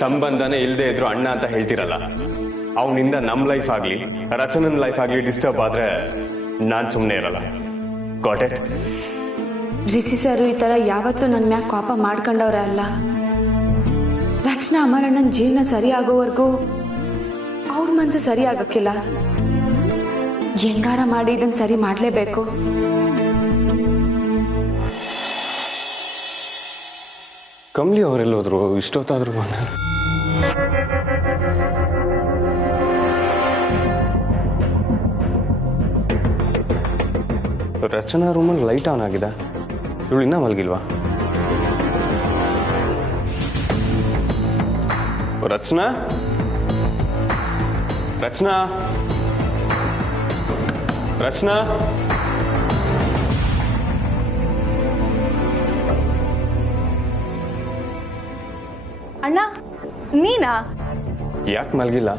ಸಂಬಂಧನೇ ಇಲ್ಲದೆ ಇದ್ರು ಅಣ್ಣ ಅಂತ ಹೇಳ್ತಿರಲ್ಲ, ಅವನಿಂದ ನಮ್ಮ ಲೈಫ್ ಆಗಲಿ ರಚನನ್ ಲೈಫ್ ಆಗಲಿ ಡಿಸ್ಟರ್ಬ್ ಆದ್ರೆ ನಾನು ಸುಮ್ಮನೆ ಇರಲ್ಲ. Got it? ರಿಷಿ ಸರ್ ಈ ಥರ ಯಾವತ್ತೂ ನನ್ನ ಮ್ಯಾಗ ಕೋಪ ಮಾಡ್ಕೊಂಡವ್ರೆ ಅಲ್ಲ. ರಚನಾ ಅಮರಣ್ಣನ ಜೀವನ ಸರಿ ಆಗೋವರೆಗೂ ಅವ್ರ ಮನಸ್ಸು ಸರಿ ಆಗಕ್ಕಿಲ್ಲ. ಹೆಂಗಾರ ಮಾಡಿ ಇದನ್ನು ಸರಿ ಮಾಡಲೇಬೇಕು. ಕಮ್ಲಿ ಅವರೆಲ್ಲೋದ್ರು? ಇಷ್ಟೊತ್ತಾದ್ರು ಬಂದ. ರಚನಾ ರೂಮಲ್ಲಿ ಲೈಟ್ ಆನ್ ಆಗಿದೆ, ಇವಳು ಇನ್ನೂ ಮಲಗಿಲ್ವಾ? ರಚನಾ ರಚನಾ ರಚನಾ ಅಣ್ಣ ನೀನಾ? ಯಾಕೆ ಮಲಗಿಲ್ಲ?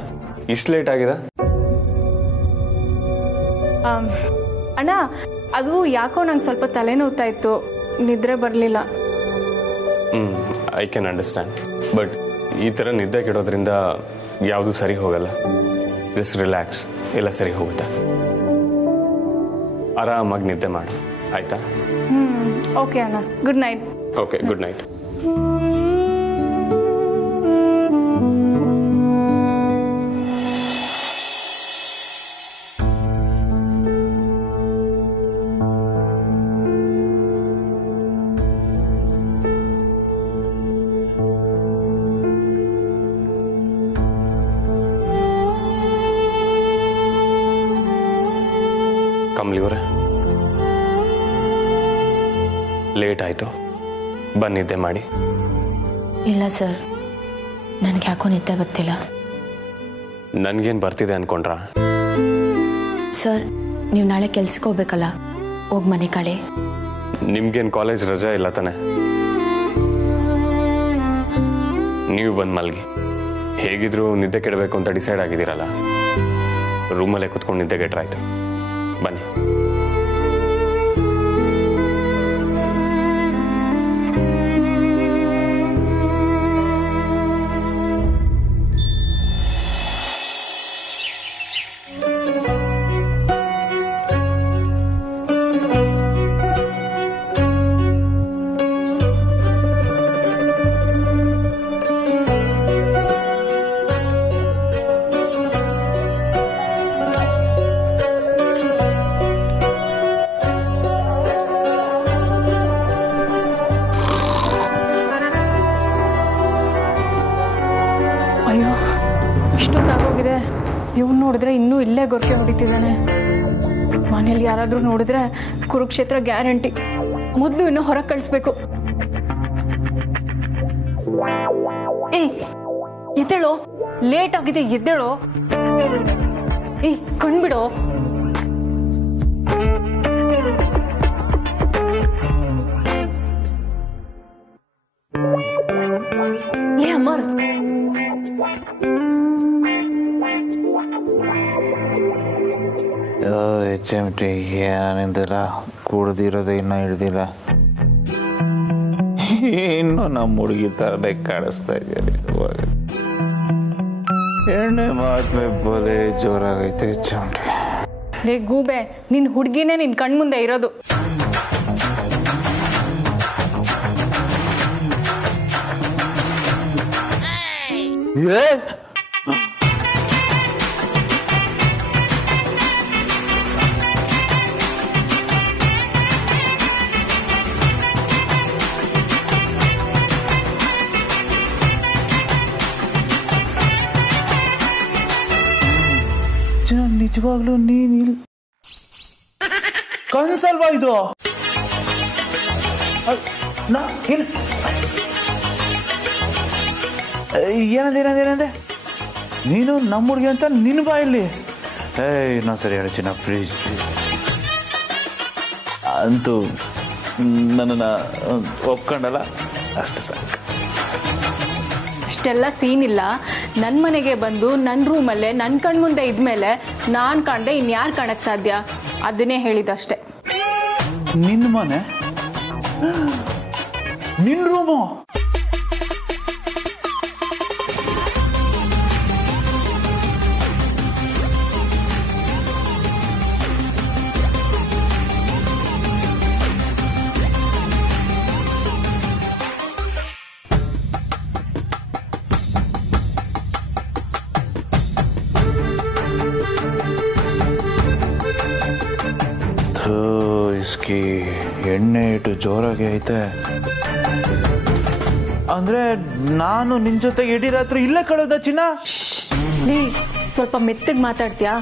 ಇಷ್ಟು ಲೇಟ್ ಆಗಿದೆ? ಅಣ್ಣ ಅದು ಯಾಕೋ ನಂಗೆ ಸ್ವಲ್ಪ ತಲೆನೋವ್ತಾ ಇತ್ತು, ನಿದ್ರೆ ಬರಲಿಲ್ಲ. I can understand. ಬಟ್ ಈ ಥರ ನಿದ್ದೆ ಕೆಡೋದ್ರಿಂದ ಯಾವುದು ಸರಿ ಹೋಗಲ್ಲ. ಜಸ್ಟ್ ರಿಲ್ಯಾಕ್ಸ್, ಎಲ್ಲ ಸರಿ ಹೋಗುತ್ತೆ. ಆರಾಮಾಗಿ ನಿದ್ದೆ ಮಾಡು, ಆಯ್ತಾ? ಓಕೆ ಅಣ್ಣ, good night. Okay, good night. ಕಮಲಿಯವರೇ, ಲೇಟ್ ಆಯಿತು, ಬಂದಿದ್ದೆ ಮಾಡಿ. ಇಲ್ಲ ಸರ್, ನನಗೆ ಯಾಕೋ ನಿದ್ದೆ ಬರ್ತಿಲ್ಲ. ನನಗೇನು ಬರ್ತಿದೆ ಅನ್ಕೊಂಡ್ರ? ಸರ್, ನೀವು ನಾಳೆ ಕೆಲ್ಸಕ್ಕೆ ಹೋಗ್ಬೇಕಲ್ಲ, ಹೋಗಿ ಮನೆ ಕಡೆ. ನಿಮ್ಗೇನು ಕಾಲೇಜ್ ರಜೆ ಇಲ್ಲ ತಾನೆ? ನೀವು ಬಂದು ಮಲ್ಗಿ. ಹೇಗಿದ್ರು ನಿದ್ದೆ ಕೆಡಬೇಕು ಅಂತ ಡಿಸೈಡ್ ಆಗಿದ್ದೀರಲ್ಲ, ರೂಮಲ್ಲೇ ಕುತ್ಕೊಂಡು ನಿದ್ದೆ ಕೆಟ್ರಾಯ್ತು. ಬನ್ನಿ. ಅಯ್ಯೋ, ಇಷ್ಟೊತ್ತಾಗೋಗಿದೆ. ಇವ್ನು ನೋಡಿದ್ರೆ ಇನ್ನೂ ಇಲ್ಲೇ ಗೊರಕೆ ಹೊಡಿತಿದ್ದಾನೆ. ಮನೇಲಿ ಯಾರಾದರೂ ನೋಡಿದ್ರೆ ಕುರುಕ್ಷೇತ್ರ ಗ್ಯಾರಂಟಿ. ಮೊದಲು ಇನ್ನೂ ಹೊರಗೆ ಕಳಿಸ್ಬೇಕು. ಎದ್ದೇಳೋ, ಲೇಟ್ ಆಗಿದೆ, ಎದ್ದೇಳೋ. ಕಣ್ಬಿಡೋ. ಅಮರ್, ಏನಿಂದಿಲ್ಲ, ಕುಡ್ದಿರೋದು ಇನ್ನೂ ಹಿಡ್ದಿಲ್ಲ. ಇನ್ನು ನಮ್ಮ ಹುಡುಗಿ ಥರನೇ ಕಾಣಿಸ್ತಾ ಇದೆಯಲ್ಲ. ಎಣ್ಣೆ ಮಾತ್ಮೆ ಬೋಲೆ ಜೋರಾಗೈತೆ ಚಮಟಿ. ಲೇ ಗೂಬೆ, ನಿನ್ ಹುಡುಗಿನೇ ನಿನ್ ಕಣ್ಮುಂದೆ ಇರೋದು. ನಿಜವಾಗ್ಲೂ ನೀನಿಲ್ ಕನ್ಸಲ್ವಾ ಇದು? ಏನಂದೆ? ನೀನು ನಮ್ಮ ಹುಡುಗಿ ಅಂತ ನಿನ್ನ ಬಾಯಲ್ಲಿ? ಇನ್ನೊಂದು ಸರಿ ಹೇಳಿ ಚಿನ್ನ, ಪ್ಲೀಸ್. ಅಂತೂ ನನ್ನನ್ನು ಒಪ್ಕೊಂಡಲ್ಲ, ಅಷ್ಟು ಸಾಕು. ಅಷ್ಟೆಲ್ಲ ಸೀನ್ ಇಲ್ಲ. ನನ್ನ ಮನೆಗೆ ಬಂದು ನನ್ನ ರೂಮಲ್ಲೇ ನನ್ನ ಕಣ್ಮುಂದೆ ಇದ್ಮೇಲೆ ನಾನು ಕಾಣದೆ ಇನ್ಯಾರು ಕಾಣಕ್ಕೆ ಸಾಧ್ಯ? ಅದನ್ನೇ ಹೇಳಿದಷ್ಟೆ. ನಿನ್ನ ಮನೆ, ನಿನ್ನ ರೂಮು? ಎಣ್ಣೆ ಇಟ್ಟು ಜೋರಾಗಿ ಐತೆ. ಅಂದ್ರೆ ನಾನು ನಿನ್ ಜೊತೆಗೆ ಇಡೀ ರಾತ್ರಿ ಇಲ್ಲೇ ಕಳೆದ ಚಿನ್ನ. ಪ್ಲೀಸ್ ಸ್ವಲ್ಪ ಮೆತ್ತಗೆ ಮಾತಾಡ್ತೀಯಾ?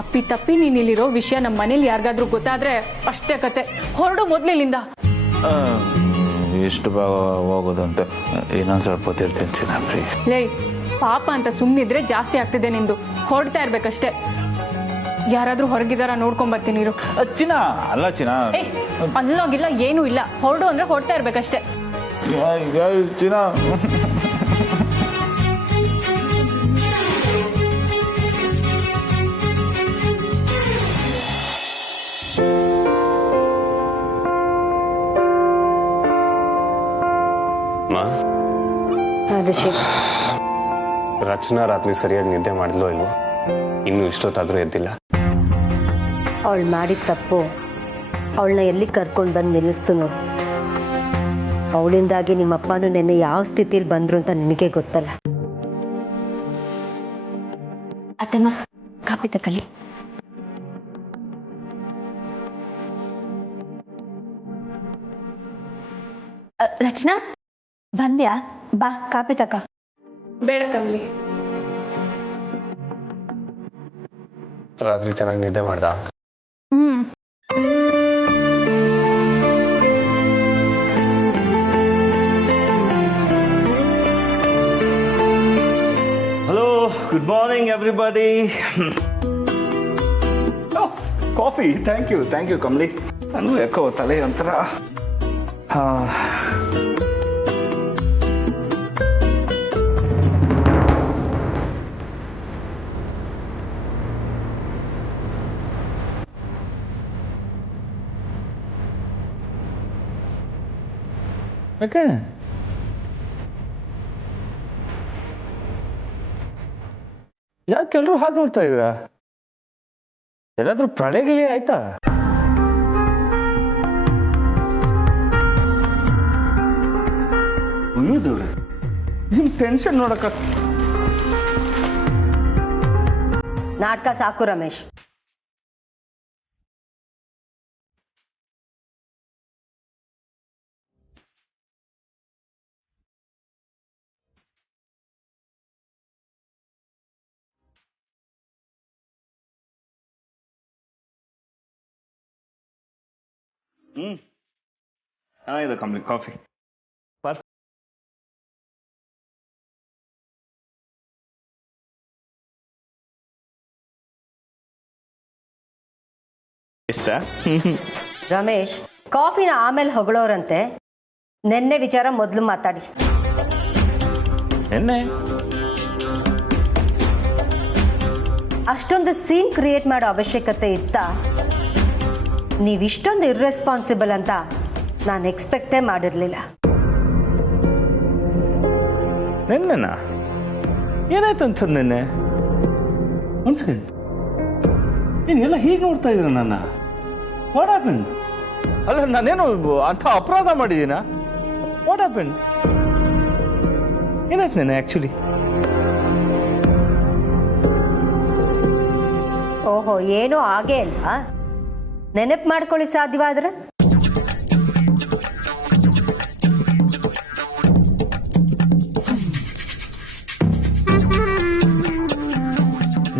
ಅಪ್ಪಿ ತಪ್ಪಿ ನೀನ್ ಇಲ್ಲಿರೋ ವಿಷಯ ನಮ್ಮ ಮನೇಲಿ ಯಾರಿಗಾದ್ರೂ ಗೊತ್ತಾದ್ರೆ ಅಷ್ಟೇ ಕತೆ. ಹೊರಡು ಮೊದ್ಲು ಇಲ್ಲಿಂದ. ಎಷ್ಟು ಭಾಗ ಹೋಗೋದಂತೆ ಇನ್ನೊಂದು ಸ್ವಲ್ಪ ಹೊತ್ತಿರ್ತೀನಿ ಚಿನ್ನ ಪ್ಲೀಸ್. ಲೇ ಪಾಪ ಅಂತ ಸುಮ್ಮನಿದ್ರೆ ಜಾಸ್ತಿ ಆಗ್ತಿದೆ ನಿಂದು. ಹೊರಡ್ತಾ ಇರ್ಬೇಕಷ್ಟೇ. ಯಾರಾದ್ರೂ ಹೊರಗಿದಾರ ನೋಡ್ಕೊಂಡ್ ಬರ್ತೀನಿ ಇರು. ಚಿನ್ನ ಅಲ್ಲ ಚಿನ್ನ. ಅಲ್ಲೋಗಿಲ್ಲ ಏನೂ ಇಲ್ಲ. ಹೊರಡು ಅಂದ್ರೆ ಹೊರಡ್ತಾ ಇರ್ಬೇಕಷ್ಟೇ. ಚಿನ್ನ ರಚನಾ ರಾತ್ರಿ ಸರಿಯಾಗಿ ನಿದ್ದೆ ಮಾಡಿದ್ಲೋ ಇಲ್ವೋ? ಇನ್ನೂ ಇಷ್ಟೊತ್ತಾದ್ರೂ ಎದ್ದಿಲ್ಲ. ಅವಳು ಮಾಡಿದ ತಪ್ಪು ಅವಳನ್ನ ಎಲ್ಲಿ ಕರ್ಕೊಂಡು ಬಂದು ನಿಲ್ಲಿಸ್ತು ನೋಡು. ಅವಳಿಂದಾಗಿ ನಿಮ್ಮಪ್ಪನೂ ನೆನ್ನೆ ಯಾವ ಸ್ಥಿತಿಲಿ ಬಂದ್ರು ಅಂತ ನಿನಗೆ ಗೊತ್ತಲ್ಲ. ಅತ್ತಮ್ಮ ಕಾಪಿ ತಕೊಳ್ಳಿ. ರಚನಾ ಬಂದ್ಯಾ? ಬಾ ಕಾಪಿ ತಕ. ಬೇಡ ಕಮ್ಲಿ. ರಾತ್ರಿ ಚೆನ್ನಾಗಿ ನಿದ್ದೆ ಮಾಡ್ದ? Hello, good morning everybody. Oh, coffee. Thank you, Kamli. ನಾನು ಯಾಕೋ ತಲೆ ಒಂಥರ. ಯಾಕೆ ಯಾಕೆಲ್ಲರೂ ಹಾಗೆ ನೋಡ್ತಾ ಇದ್ದೀರಾ? ಎಲ್ಲಾದ್ರೂ ಪ್ರಳಯಗಿಳಿ ಆಯ್ತಾ? ಅಯ್ಯೋದವ್ರೆ, ನಿಮ್ ಟೆನ್ಷನ್ ನೋಡಕ್ಕ. ನಾಟಕ ಸಾಕು ರಮೇಶ್. ಚೆನ್ನಾಗಿದೆ ಕಮ್ಲಿ ಕಾಫಿ. ಇಷ್ಟ? ರಮೇಶ್, ಕಾಫಿನ ಆಮೇಲೆ ಹೊಗಳೋರಂತೆ. ನೆನ್ನೆ ವಿಚಾರ ಮೊದಲು ಮಾತಾಡಿ. ಎನ್ನೆ ಅಷ್ಟೊಂದು ಸೀನ್ ಕ್ರಿಯೇಟ್ ಮಾಡೋ ಅವಶ್ಯಕತೆ ಇತ್ತ? ನೀವಿಷ್ಟೊಂದು ಇರ್ರೆಸ್ಪಾನ್ಸಿಬಲ್ ಅಂತ ನಾನು ಎಕ್ಸ್ಪೆಕ್ಟೇ ಮಾಡಿರಲಿಲ್ಲ. ನೆನ್ನೆನಾ? ಏನಾಯ್ತು ಅಂತಂದು ನೆನ್ನೆ? ಒಂದು ಸೆಕೆಂಡ್, ನೀನು ಎಲ್ಲ ಹೀಗೆ ನೋಡ್ತಾ ಇದ್ರ ನನ್ನ? What happen? ಅಲ್ಲ, ನಾನೇನು ಅಂಥ ಅಪರಾಧ ಮಾಡಿದ್ದೀನ? What happen? ಏನಾಯ್ತು ನೆನ್ನೆ ಆ್ಯಕ್ಚುಲಿ? ಓಹೋ, ಏನೋ ಹಾಗೇ ಅಲ್ವಾ? ನೆನಪು ಮಾಡ್ಕೊಳ್ಳಿ ಸಾಧ್ಯವಾದ್ರೆ.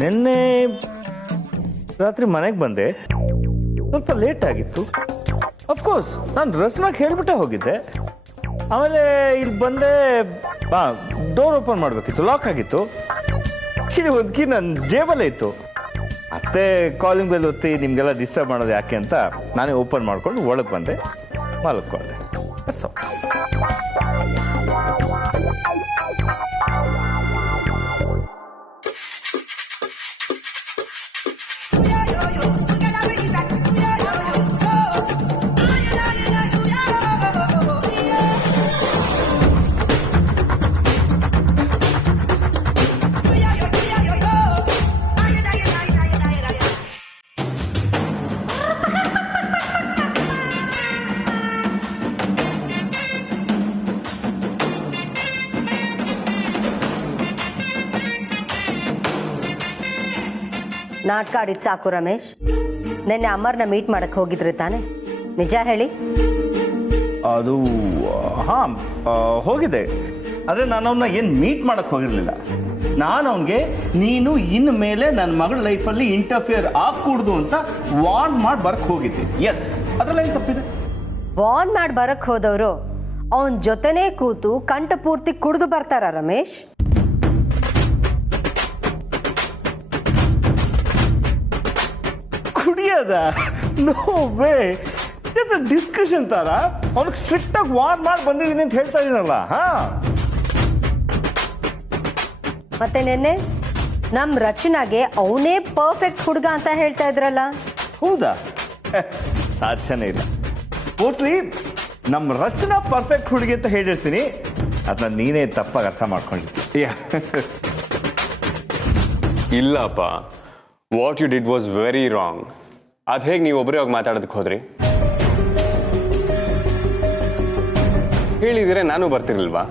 ನಿನ್ನೆ ರಾತ್ರಿ ಮನೆಗೆ ಬಂದೆ, ಸ್ವಲ್ಪ ಲೇಟ್ ಆಗಿತ್ತು. ಅಫ್ಕೋರ್ಸ್ ನಾನು ರಸ್ನಾಗ ಹೇಳಿಬಿಟ್ಟೆ ಹೋಗಿದ್ದೆ. ಆಮೇಲೆ ಇಲ್ಲಿ ಬಂದೆ, ಡೋರ್ ಓಪನ್ ಮಾಡಬೇಕಿತ್ತು, ಲಾಕ್ ಆಗಿತ್ತು. ಆ್ಯಕ್ಚುಲಿ ಒಂದು ಕೀ ನನ್ನ ಜೇಬಲ್ಲೇ ಇತ್ತು. ಮತ್ತೆ ಕಾಲಿಂಗ್ ಬೆಲ್ ಒತ್ತಿ ನಿಮಗೆಲ್ಲ ಡಿಸ್ಟರ್ಬ್ ಮಾಡೋದು ಯಾಕೆ ಅಂತ ನಾನೇ ಓಪನ್ ಮಾಡ್ಕೊಂಡು ಒಳಗೆ ಬಂದೆ, ಮಲಗ್ಕೊಂಡೆ. ನಾಟಕ ಆಡಿದ್ ಸಾಕು ರಮೇಶ್. ನಿನ್ನೆ ಅಮರ್ನ ಮೀಟ್ ಮಾಡಕ್ ಹೋಗಿದ್ರಿ ತಾನೆ? ನಿಜ ಹೇಳಿ. ಅದು ಹಾಂ ಹೋಗಿದೆ. ಆದರೆ ನಾನು ಅವನ್ನ ಏನು ಮೀಟ್ ಮಾಡಕ್ಕೆ ಹೋಗಿರಲಿಲ್ಲ. ನಾನು ಅವನಿಗೆ ನೀನು ಇನ್ನು ಮೇಲೆ ನನ್ನ ಮಗಳ ಲೈಫಲ್ಲಿ ಇಂಟರ್ಫಿಯರ್ ಆಗಕೂಡ್ದು ಅಂತ ವಾರ್ನ್ ಮಾಡಿ ಬರಕ್ಕೆ ಹೋಗಿದ್ದೆ. ಎಸ್, ಅದರಲ್ಲಿ ಏನು ತಪ್ಪಿದೆ? ವಾರ್ನ್ ಮಾಡಿ ಬರಕ್ಕೆ ಹೋದವರು ಅವನ ಜೊತೆನೇ ಕೂತು ಕಂಠ ಪೂರ್ತಿ ಕುಡಿದು ಬರ್ತಾರ ರಮೇಶ್? ಕುಡಿಯೋದ? No way. It's a discussion ತರ. ಅವನಿಗೆ ಸ್ಟ್ರಿಕ್ಟ್ ಆಗಿ ವಾರ್ನ್ ಮಾಡಿ ಬಂದಿದ್ದೀನಿ ಅಂತ ಹೇಳ್ತಾ ಇದೀನಲ್ಲ. ಹಾ, ಮತ್ತೆ ನಿನ್ನೆ ನಮ್ಮ ರಚನಾಗೆ ಅವನೇ ಪರ್ಫೆಕ್ಟ್ ಹುಡುಗ ಅಂತ ಹೇಳ್ತಾ ಇದ್ರಲ್ಲ? ಹೌದಾ? ಸಾಧ್ಯನೇ ಇಲ್ಲ. ಮೋಸ್ಟ್ಲಿ ನಮ್ಮ ರಚನಾ ಪರ್ಫೆಕ್ಟ್ ಹುಡುಗಿ ಅಂತ ಹೇಳಿರ್ತೀನಿ. ಅದನ್ನ ನೀನೇ ತಪ್ಪಾಗಿ ಅರ್ಥ ಮಾಡ್ಕೊಂಡಿದ್ದೆ. ಇಲ್ಲಪ್ಪ, what you did was very wrong. ಅದು ಹೇಗೆ ನೀವು ಒಬ್ಬರೇ ಹೋಗಿ ಮಾತಾಡೋದಕ್ಕೆ ಹೋದ್ರಿ? ಹೇಳಿದರೆ ನಾನು ಬರ್ತಿರ್ಲಿಲ್ವಾ?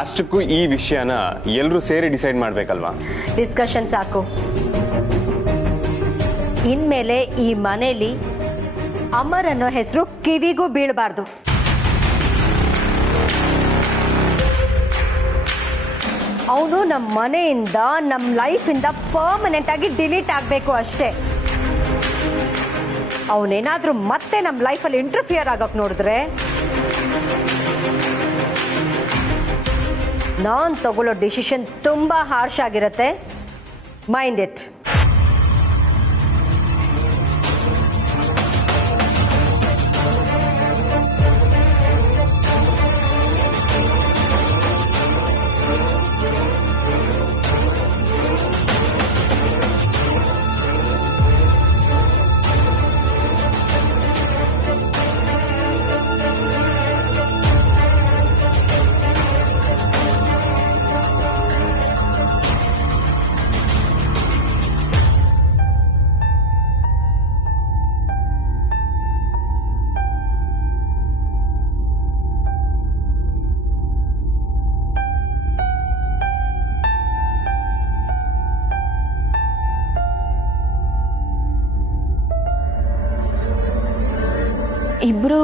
ಅಷ್ಟಕ್ಕೂ ಈ ವಿಷಯನ ಎಲ್ಲರೂ ಸೇರಿ ಡಿಸೈಡ್ ಮಾಡ್ಬೇಕಲ್ವಾ? ಡಿಸ್ಕಷನ್ ಸಾಕು. ಇನ್ಮೇಲೆ ಈ ಮನೆಯಲ್ಲಿ ಅಮರ್ ಅನ್ನೋ ಹೆಸರು ಕಿವಿಗೂ ಬೀಳಬಾರ್ದು. ಅವನು ನಮ್ಮ ಮನೆಯಿಂದ, ನಮ್ಮ ಲೈಫಿಂದ ಪರ್ಮನೆಂಟ್ ಆಗಿ ಡಿಲೀಟ್ ಆಗಬೇಕು ಅಷ್ಟೇ. ಅವನೇನಾದ್ರೂ ಮತ್ತೆ ನಮ್ಮ ಲೈಫಲ್ಲಿ ಇಂಟರ್ಫಿಯರ್ ಆಗಕ್ಕೆ ನೋಡಿದ್ರೆ ನಾನು ತಗೊಳ್ಳೋ ಡಿಸಿಷನ್ ತುಂಬಾ ಹಾರ್ಶ್ ಆಗಿರುತ್ತೆ. Mind it. ಇಬ್ರು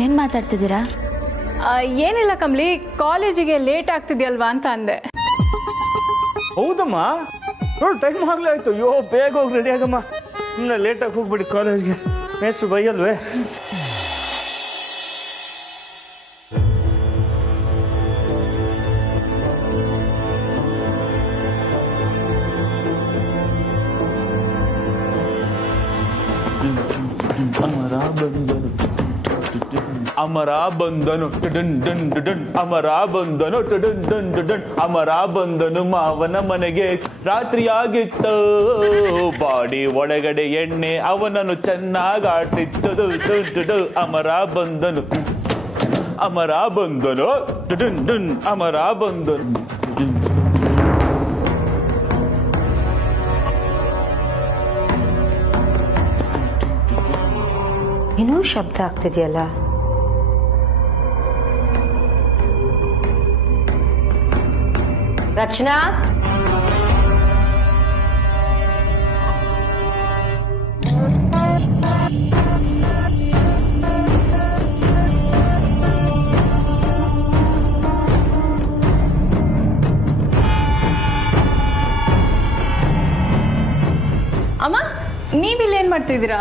ಏನ್ ಮಾತಾಡ್ತಿದ್ದೀರಾ? ಏನಿಲ್ಲ ಕಮ್ಲಿ, ಕಾಲೇಜಿಗೆ ಲೇಟ್ ಆಗ್ತಿದ್ಯಲ್ವಾ ಅಂತ ಅಂದೆ. ಹೌದಮ್ಮ, ನೋಡು ಟೈಮ್ ಆಗ್ಲೇ ಆಯ್ತು. ಅಯ್ಯೋ, ಬೇಗ ಹೋಗಿ ರೆಡಿ ಆಗಮ್ಮ. ಸುಮ್ಮನೆ ಲೇಟಾಗಿ ಹೋಗ್ಬಿಡಿ ಕಾಲೇಜ್ಗೆ. ಮೇಸ್ಟ್ರು ಬೈಯಲ್ವೇ? ಅಮರ ಬಂದನು ಟಡನ್ ಡನ್ ಡನ್, ಅಮರ ಬಂದನು ಟಡನ್ ಡನ್ ಡನ್, ಅಮರ ಬಂದನು ಮಾವನ ಮನೆಗೆ. ರಾತ್ರಿಯಾಗಿತ್ತು, ಬಾಡಿ ಒಳಗಡೆ ಎಣ್ಣೆ ಅವನನ್ನು ಚೆನ್ನಾಗಿ ಆಡಿಸಿತ್ತು. ಅಮರ ಬಂದನು, ಅಮರ ಬಂದನು ಟಡನ್ ಡನ್, ಅಮರ ಬಂದನು. ಇನ್ನೂ ಶಬ್ದ ಆಗ್ತಿದೆಯಲ್ಲ? ರಚನಾ, ಅಮ್ಮ, ನೀವಿಲ್ಲೇನ್ ಮಾಡ್ತಿದ್ದೀರಾ?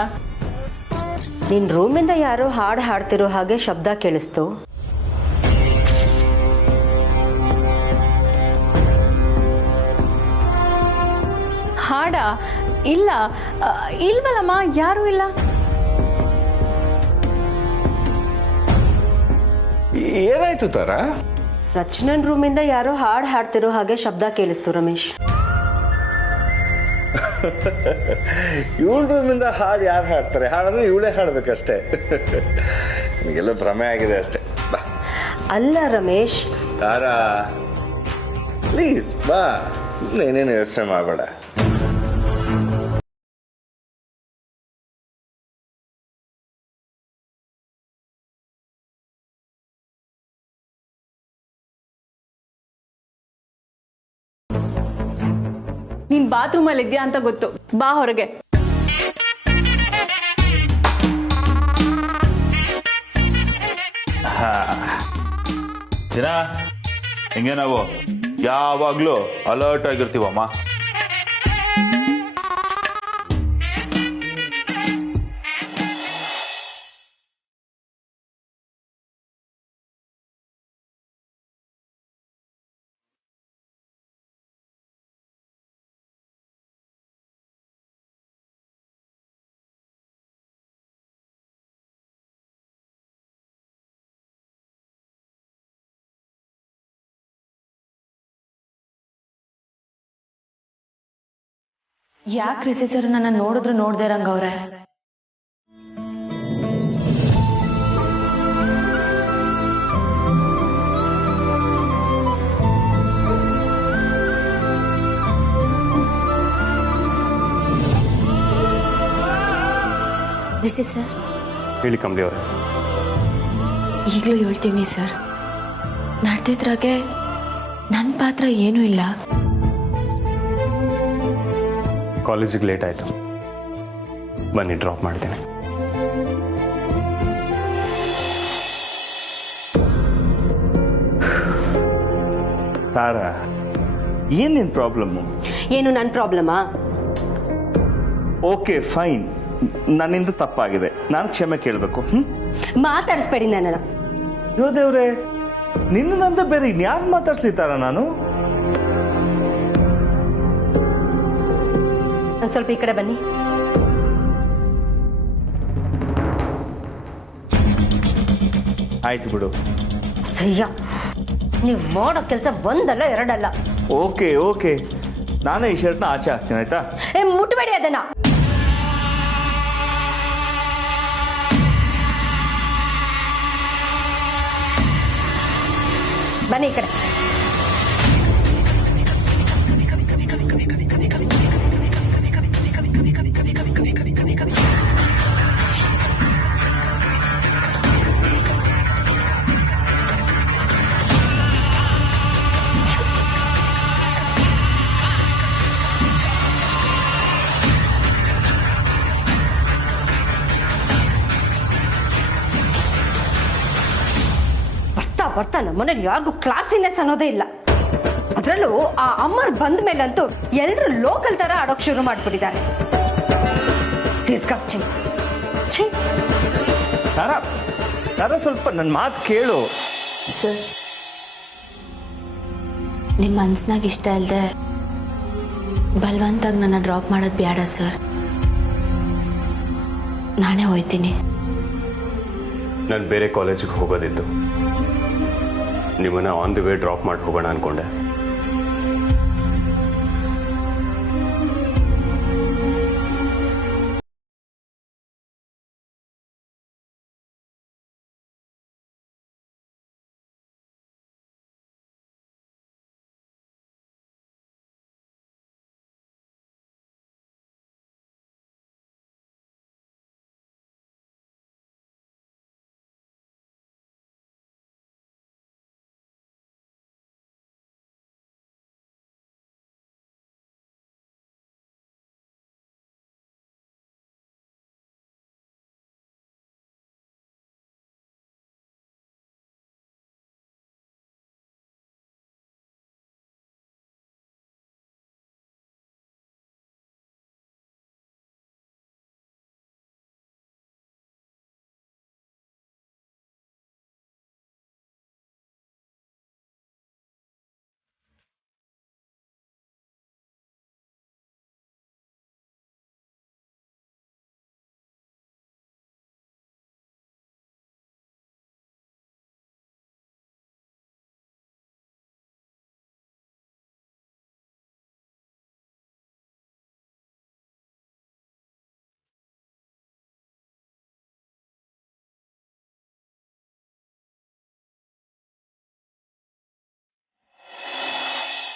ನಿನ್ ರೂಮಿಂದ ಯಾರೋ ಹಾಡು ಹಾಡ್ತಿರೋ ಹಾಗೆ ಶಬ್ದ ಕೇಳಿಸ್ತು. ಹಾಡ? ಇಲ್ಲ, ಇಲ್ವಲ್ಲಮ್ಮ, ಯಾರೂ ಇಲ್ಲ. ಏನಾಯ್ತು ತರ? ರಚನನ್ ರೂಮಿಂದ ಯಾರೋ ಹಾಡು ಹಾಡ್ತಿರೋ ಹಾಗೆ ಶಬ್ದ ಕೇಳಿಸ್ತು ರಮೇಶ್. ಇವಳ ರೂಮಿಂದ ಹಾಡು ಯಾರು ಹಾಡ್ತಾರೆ? ಹಾಡಂದ್ರೆ ಇವಳೇ ಹಾಡ್ಬೇಕಷ್ಟೇ. ನಿಮಗೆಲ್ಲ ಭ್ರಮೆ ಆಗಿದೆ ಅಷ್ಟೇ. ಬಾ. ಅಲ್ಲ ರಮೇಶ್, ತಾರಾ ಪ್ಲೀಸ್ ಬಾ. ಏನೇನು ಯೋಚನೆ ಮಾಡಬೇಡ. ನೀನ್ ಬಾತ್ರೂಮಲ್ಲಿ ಇದ್ಯಾ ಅಂತ ಗೊತ್ತು, ಬಾ ಹೊರಗೆ. ಚಿನ್ನ ಹಿಂಗೆ ನಾವು ಯಾವಾಗಲೂ ಅಲರ್ಟ್ ಆಗಿರ್ತೀವಮ್ಮ. ಯಾಕೆ ರಿಷಿ ಸರ್ ನನ್ನ ನೋಡಿದ್ರು ನೋಡ್ದೇ ಇರಂಗವ್ರೆ? ರಿಷಿ ಸರ್, ಹೇಳಿ ಕಮಲಿ ಅವರೇ. ಈಗಲೂ ಹೇಳ್ತೀನಿ ಸರ್, ನಡೆದಿದ್ರಾಗೆ ನನ್ನ ಪಾತ್ರ ಏನೂ ಇಲ್ಲ. ಕಾಲೇಜಿಗೆ ಲೇಟ್ ಆಯಿತು, ಬನ್ನಿ ಡ್ರಾಪ್ ಮಾಡ್ತೀನಿ. ತಾರಾ, ಏನ್ ನಿನ್ ಪ್ರಾಬ್ಲಮ್ಮು? ಏನು ನನ್ನ ಪ್ರಾಬ್ಲಮಾ? ಓಕೆ ಫೈನ್, ನನ್ನಿಂದ ತಪ್ಪಾಗಿದೆ, ನಾನು ಕ್ಷಮೆ ಕೇಳಬೇಕು. ಮಾತಾಡಿಸ್ಬೇಡಿ ನನ್ನನ್ನು. ಯೋ ದೇವ್ರೆ, ನಿನ್ನಂತ ಬೇರೆ ಇನ್ಯಾರು ಮಾತಾಡ್ಸ್ಲಿತಾರ ನಾನು? ಸ್ವಲ್ಪ ಈ ಕಡೆ ಬನ್ನಿ. ಆಯ್ತು ಬಿಡು. ಸಯ್ಯ, ನೀವು ಮಾಡೋ ಕೆಲಸ ಒಂದಲ್ಲ ಎರಡಲ್ಲ. ಓಕೆ ಓಕೆ, ನಾನೇ ಈ ಶರ್ಟ್ನ ಆಚೆ ಹಾಕ್ತೀನಿ, ಆಯ್ತಾ? ಮುಟ್ಬೇಡಿ ಅದನ್ನ. ಬನ್ನಿ ಈ ಕಡೆ. ಬರ್ತಾ ನಮ್ಮ ಮನೇಲಿ ಯಾರಿಗೂ ಕ್ಲಾಸಿನೆಸ್ ಅನ್ನೋದೇ ಇಲ್ಲ. ಅದರಲ್ಲೂ ಆ ಅಮ್ಮರ್ ಬಂದ ಮೇಲಂತೂ ಎಲ್ಲರೂ ಲೋಕಲ್ ತರ ಆಡೋಕ್ ಶುರು ಮಾಡ್ಬಿಟ್ಟಿದ್ದಾರೆ. ಡಿಸ್ಕಸ್ಟಿಂಗ್. ತಾರಾ, ಸ್ವಲ್ಪ ನನ್ನ ಮಾತು ಕೇಳು. ಸರ್, ನಿಮ್ಮ ಮನ್ಸ್ನಾಗ ಇಷ್ಟ ಇಲ್ಲದೆ ಬಲವಂತಾಗಿ ನನ್ನ ಡ್ರಾಪ್ ಮಾಡೋದು ಬೇಡ ಸರ್. ನಾನೇ ಹೋಯ್ತೀನಿ. ನಾನು ಬೇರೆ ಕಾಲೇಜಿಗೆ ಹೋಗೋದಿತ್ತು, ನಿಮ್ಮನ್ನ ಆನ್ ದಿ ವೇ ಡ್ರಾಪ್ ಮಾಡಿ ಹೋಗೋಣ ಅನ್ಕೊಂಡೆ.